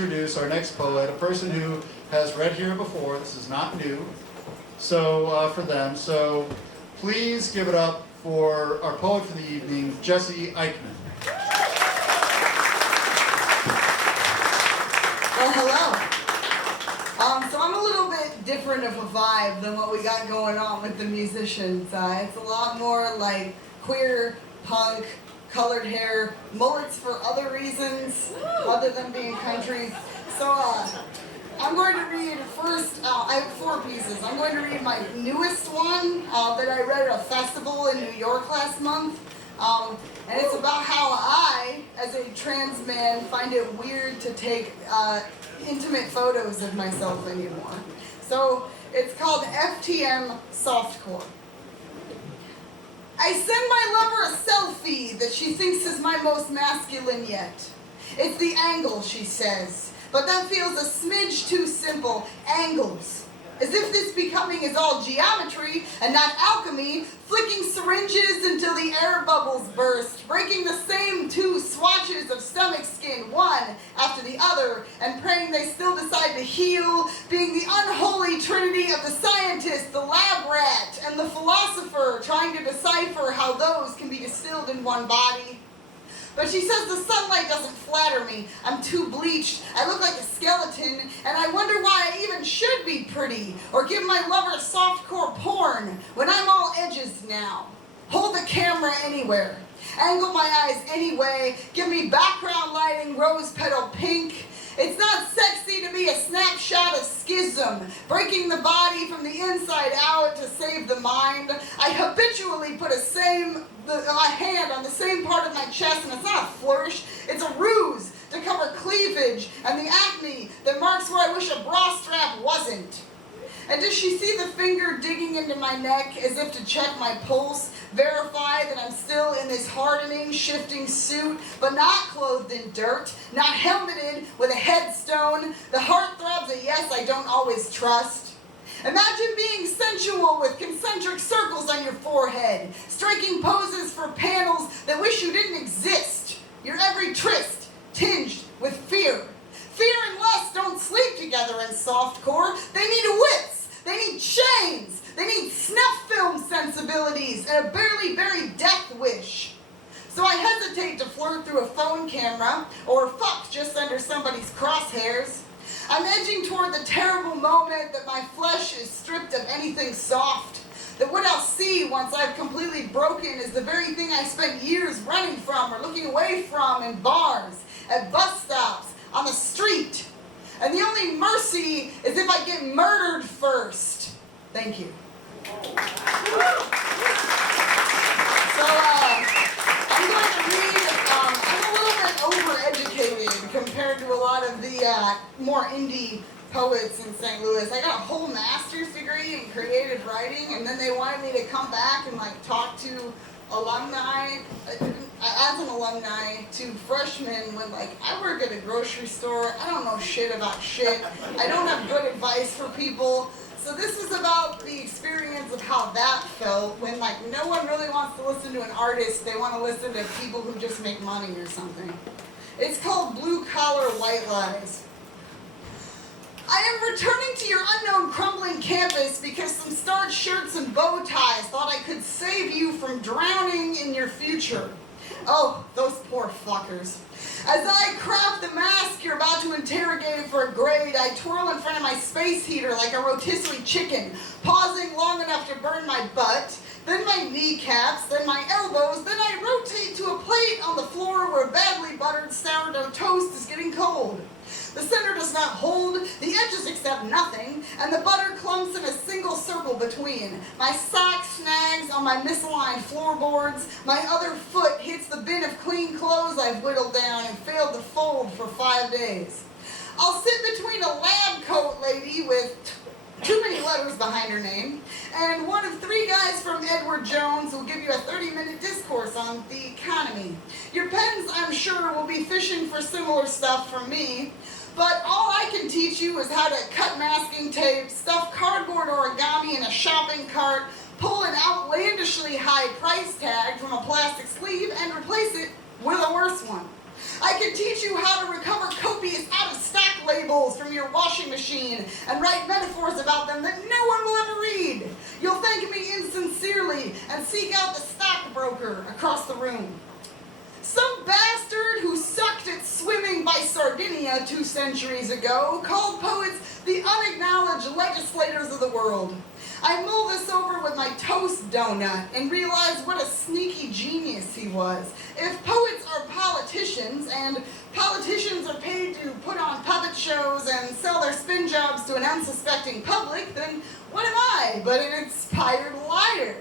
introduce our next poet, a person who has read here before. This is not new, so for them. So please give it up for our poet for the evening, Jesse Eichmann. Well, hello. So I'm a little bit different of a vibe than what we got going on with the musicians. It's a lot more like queer, punk, colored hair, mullets for other reasons other than being country. So I'm going to read first, I have 4 pieces. I'm going to read my newest one that I read at a festival in New York last month. And it's about how I, as a trans man, find it weird to take intimate photos of myself anymore. So it's called FTM Softcore. I send my lover a selfie that she thinks is my most masculine yet. It's the angle, she says, but that feels a smidge too simple. Angles. As if this becoming is all geometry and not alchemy, flicking syringes until the air bubbles burst, breaking the same 2 swatches of stomach skin, one after the other, and praying they still decide to heal, being the unholy trinity of the scientist, the lab rat, and the philosopher, trying to decipher how those can be distilled in one body. But she says the sunlight doesn't flatter me. I'm too bleached. I look like a skeleton, and I wonder why I even should be pretty, or give my lover softcore porn, when I'm all edges now. Hold the camera anywhere. Angle my eyes anyway. Give me background lighting, rose petal pink. It's not sexy to be a snapshot of schism, breaking the body from the inside out to save the mind. I habitually put my hand on the same part of my chest, and it's not a flourish, it's a ruse to cover cleavage and the acne that marks where I wish a bra strap wasn't. And does she see the finger digging into my neck as if to check my pulse, verify that I'm still in this hardening, shifting suit, but not clothed in dirt, not helmeted with a headstone, the heart throbs a yes I don't always trust? Imagine being sensual with concentric circles on your forehead, striking poses for panels that wish you didn't exist, your every tryst tinged with fear. Fear and lust don't sleep together in softcore. They need wits. They need chains. They need snuff film sensibilities and a barely buried death wish. So I hesitate to flirt through a phone camera or fuck just under somebody's crosshairs. I'm edging toward the terrible moment that my flesh is stripped of anything soft. That what I'll see once I've completely broken is the very thing I spent years running from or looking away from in bars, at bus stops, on the street. And the only mercy is if I get murdered first. Thank you. So, I'm going to read, I'm a little bit overeducated compared to a lot of the more indie poets in St. Louis. I got a whole master's degree in creative writing, and then they wanted me to come back and talk to alumni, as an alumni, to freshmen when I work at a grocery store. I don't know shit about shit. I don't have good advice for people. So this is about the experience of how that felt when no one really wants to listen to an artist. They want to listen to people who just make money or something. It's called Blue Collar White Lies. I am returning to your unknown crumbling campus because some starched shirts and bow ties thought I could save you from drowning in your future. Oh, those poor fuckers. As I craft the mask you're about to interrogate it for a grade, I twirl in front of my space heater like a rotisserie chicken, pausing long enough to burn my butt, then my kneecaps, then my elbows, then I rotate to a plate on the floor where badly buttered sourdough toast is getting cold. The center does not hold, the edges accept nothing, and the butter clumps in a single circle between. My sock snags on my misaligned floorboards, my other foot hits the bin of clean clothes I've whittled down and failed to fold for 5 days. I'll sit between a lab coat lady with too many letters behind her name, and one of 3 guys from Edward Jones will give you a 30-minute discourse on the economy. Your pens, I'm sure, will be fishing for similar stuff from me, but all I can teach you is how to cut masking tape, stuff cardboard origami in a shopping cart, pull an outlandishly high price tag from a plastic sleeve, and replace it with a worse one. I can teach you how to recover copious out-of-stock labels from your washing machine and write metaphors about them that no one will ever read. You'll thank me insincerely and seek out the stockbroker across the room. Some bastard who sucked at swimming by Sardinia 2 centuries ago called poets the unacknowledged legislators of the world. I mull this over with my toast donut and realize what a sneaky genius he was. If poets are politicians, and politicians are paid to put on puppet shows and sell their spin jobs to an unsuspecting public, then what am I but an inspired liar?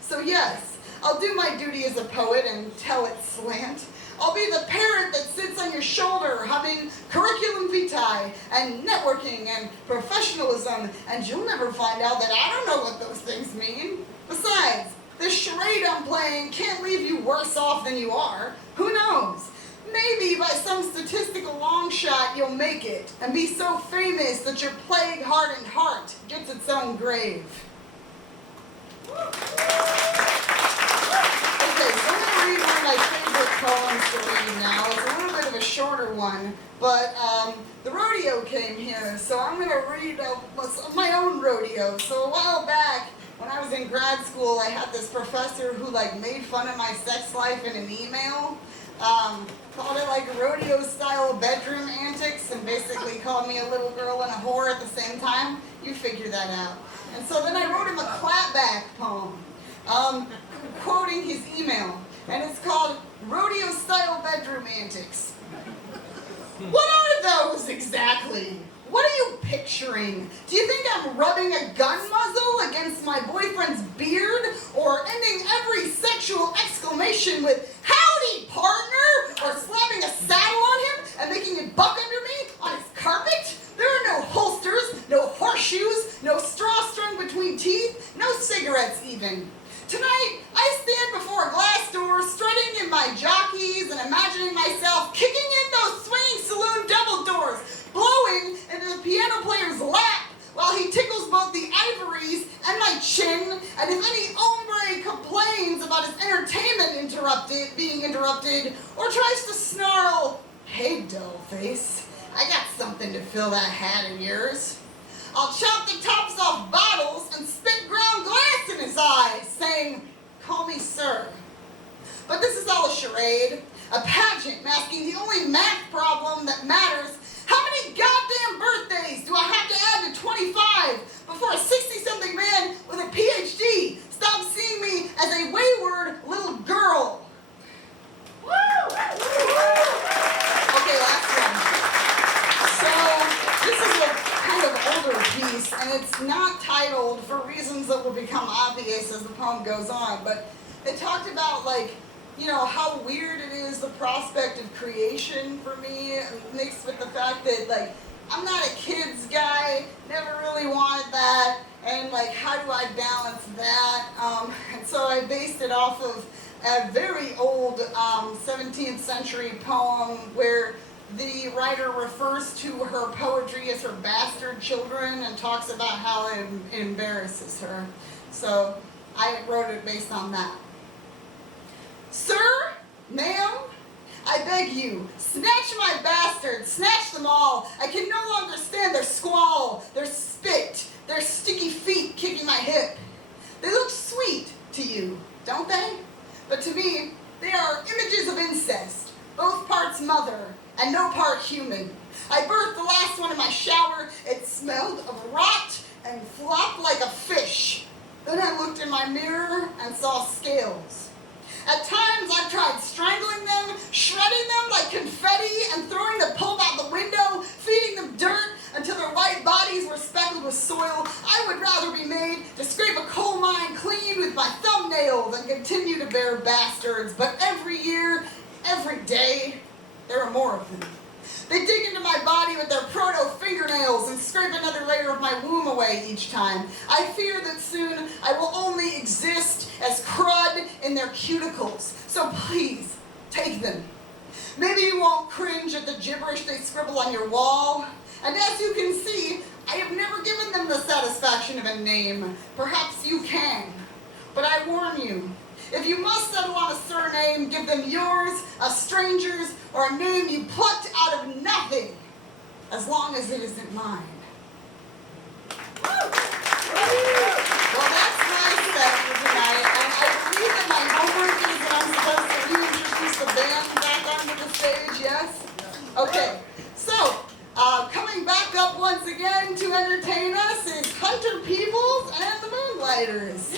So yes, I'll do my duty as a poet and tell it slant. I'll be the parent that sits on your shoulder humming curriculum vitae and networking and professionalism, and you'll never find out that I don't know what those things mean. Besides, this charade I'm playing can't leave you worse off than you are. Who knows? Maybe by some statistical long shot you'll make it and be so famous that your plague-hardened heart gets its own grave. Okay, so I'm going to read one of my favorite poems to read now. It's a little bit of a shorter one, but the rodeo came here, so I'm going to read my own rodeo. So a while back, when I was in grad school, I had this professor who made fun of my sex life in an email. Called it rodeo-style bedroom antics, and basically called me a little girl and a whore at the same time. You figure that out. And so then I wrote him a clapback poem. Quoting his email, and it's called Rodeo-Style Bedroom Antics. What are those exactly? What are you picturing? Do you think I'm rubbing a gun muzzle against my boyfriend's beard, or ending every sexual exclamation with "Howdy, partner," or slapping a saddle on him and making it buck under me on his carpet? There are no holsters, no horseshoes, no straw strung between teeth, no cigarettes even. Tonight, I stand before a glass door, strutting in my jockeys and imagining myself kicking in those swinging saloon double doors, blowing into the piano player's lap while he tickles both the ivories and my chin, and if any hombre complains about his entertainment being interrupted, or tries to snarl, "Hey, dollface, I got something to fill that hat of yours," I'll chop the tops off bottles and spit ground glass in his eyes, saying, "Call me sir." But this is all a charade, a pageant masking the only math problem that matters. How many goddamn birthdays do I have to add to 25 before a 60-something man with a PhD stops seeing me as a wayward little girl? Woo! Okay, last one. So, this is a kind of older piece, and it's not titled for reasons that will become obvious as the poem goes on, but it talked about how weird it is, the prospect of creation for me, mixed with the fact that I'm not a kids guy, never really wanted that, and how do I balance that? And so I based it off of a very old 17th century poem where the writer refers to her poetry as her bastard children and talks about how it embarrasses her. So I wrote it based on that. Sir, ma'am, I beg you, snatch my bastards, snatch them all. I can no longer stand their squall, their spit, their sticky feet kicking my hip. They look sweet to you, don't they? But to me, they are images of incest, both parts mother and no part human. I birthed the last one in my shower. It smelled of rot and flopped like a fish. Then I looked in my mirror and saw scales. At times I've tried strangling them, shredding them like confetti, and throwing the pulp out the window, feeding them dirt until their white bodies were speckled with soil. I would rather be made to scrape a coal mine clean with my thumbnail than continue to bear bastards. But every year, every day, there are more of them. They dig into my body with their proto-fingernails and scrape another layer of my womb away each time. I fear that soon I will only exist as crud in their cuticles. So please, take them. Maybe you won't cringe at the gibberish they scribble on your wall. And as you can see, I have never given them the satisfaction of a name. Perhaps you can. But I warn you, if you must settle on a surname, give them yours, a stranger's, or a name you plucked out of nothing. as long as it isn't mine. Well, that's my set for tonight, and I believe that my homework is that I'm supposed to reintroduce the band back onto the stage, yes? Okay, so, coming back up once again to entertain us is Hunter Peebles and the Moonlighters.